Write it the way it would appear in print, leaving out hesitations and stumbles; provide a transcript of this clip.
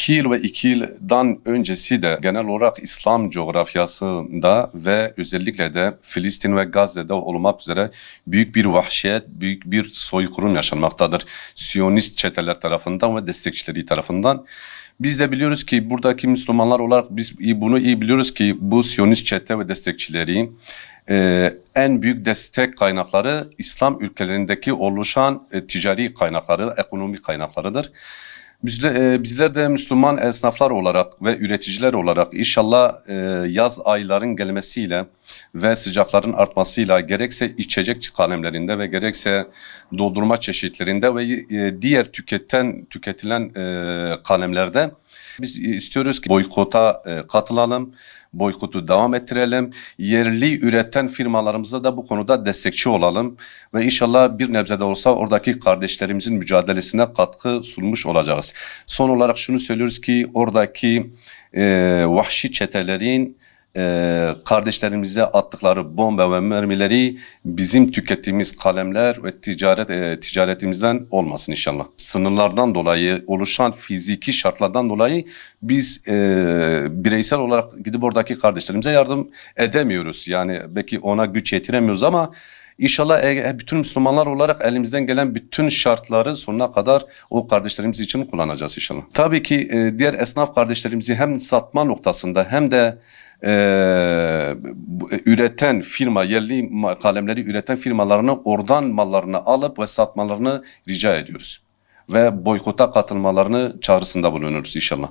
2 yıl ve 2 yıldan öncesi de genel olarak İslam coğrafyasında ve özellikle de Filistin ve Gazze'de olmak üzere büyük bir vahşet, büyük bir soykırım yaşanmaktadır. Siyonist çeteler tarafından ve destekçileri tarafından. Biz de biliyoruz ki buradaki Müslümanlar olarak biz bunu iyi biliyoruz ki bu Siyonist çete ve destekçileri en büyük destek kaynakları İslam ülkelerindeki oluşan ticari kaynakları, ekonomik kaynaklarıdır. Bizler de Müslüman esnaflar olarak ve üreticiler olarak inşallah yaz ayların gelmesiyle ve sıcakların artmasıyla gerekse içecek kalemlerinde ve gerekse doldurma çeşitlerinde ve diğer tüketilen kalemlerde biz istiyoruz ki boykota katılalım. Boykotu devam ettirelim. Yerli üreten firmalarımıza da bu konuda destekçi olalım. Ve inşallah bir nebze de olsa oradaki kardeşlerimizin mücadelesine katkı sunmuş olacağız. Son olarak şunu söylüyoruz ki oradaki vahşi çetelerin kardeşlerimize attıkları bomba ve mermileri bizim tükettiğimiz kalemler ve ticaretimizden olmasın inşallah. Sınırlardan dolayı oluşan fiziki şartlardan dolayı biz bireysel olarak gidip oradaki kardeşlerimize yardım edemiyoruz. Yani belki ona güç yetiremiyoruz ama İnşallah bütün Müslümanlar olarak elimizden gelen bütün şartları sonuna kadar o kardeşlerimiz için kullanacağız inşallah. Tabii ki diğer esnaf kardeşlerimizi hem satma noktasında hem de üreten firma, yerli kalemleri üreten firmalarını oradan mallarını alıp ve satmalarını rica ediyoruz. Ve boykota katılmalarını çağrısında bulunuyoruz inşallah.